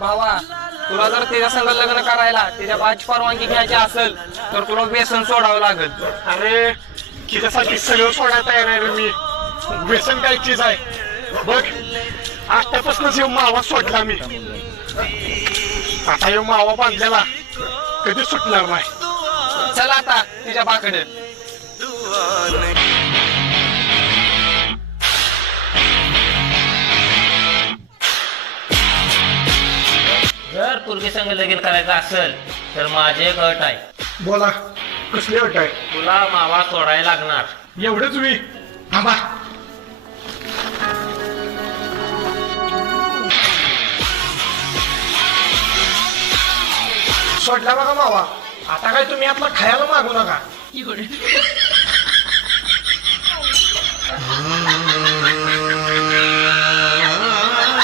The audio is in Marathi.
भावा तुला जर तिच्या संग लग्न करायला तिच्या बाची परवानगी घ्यायची असेल तर तुला व्यसन सोडावं लागेल. अरे तिच्यासाठी सगळं सोडायला तयार आहे रे मी. व्यसन काय चीज आहे बघ. आतापासूनच येऊ मावा सोडला मी. आता येऊ मावा बांधलेला कधी सुटणार नाही. चल आता तिच्या बाकडे. जर पोरगी संग लगीन करायचं असेल तर माझे एक अट आहे. बोला कसली अट आहे? तुला मावा सोडायला लागणार. एवढंच मी. थांबा सोडला बघा मावा. आता काय तुम्ही आपला खायला मागू नका.